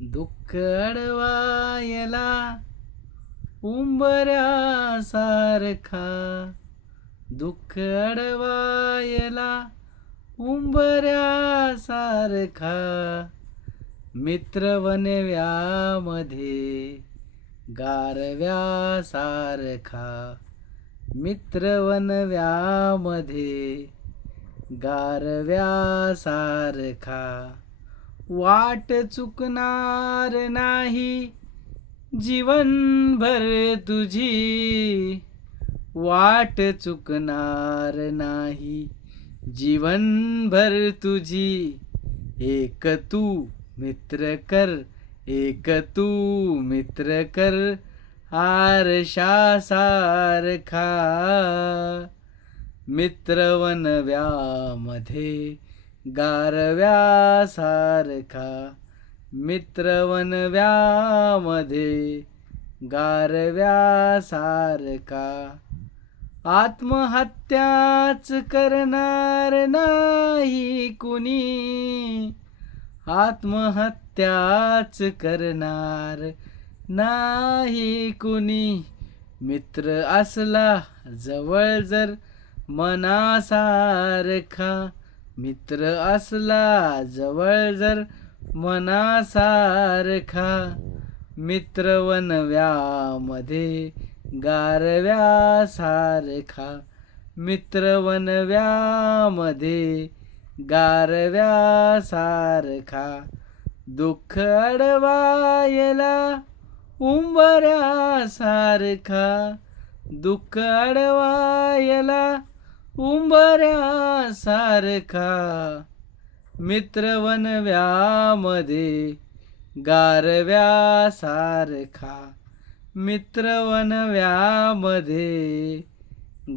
दुःख अडवायला उंबऱ्यासारखा, दुःख अडवायला उंबऱ्यासारखा, मित्र वनव्यामध्ये गारव्यासारखा, मित्र वनव्यामध्ये गारव्यासारखा, वाट चुकणार नाही जीवनभर तुझी, वाट चुकणार नाही जीवनभर तुझी, एक तू मित्र कर, एक तू मित्र कर, आरशासारखा, मित्र वनव्यामध्ये गारव्यासारखा, मित्र वनव्यामध्ये गारव्यासारखा, आत्महत्याच करणार नाही कुणी, आत्महत्याच करणार नाही कुणी, मित्र असला जवळ जर मनासारखा, मित्र असला जवळ जर मनासारखा, मित्र वनव्यामध्ये गारव्यासारखा, मित्र वनव्यामध्ये गारव्यासारखा, दुःख अडवायला उंबऱ्यासारखा, दुःख अडवायला उंबऱ्यासारखा, मित्र वनव्यामध्ये गारव्यासारखा, मित्र वनव्यामध्ये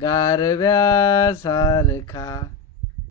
गारव्यासारखा.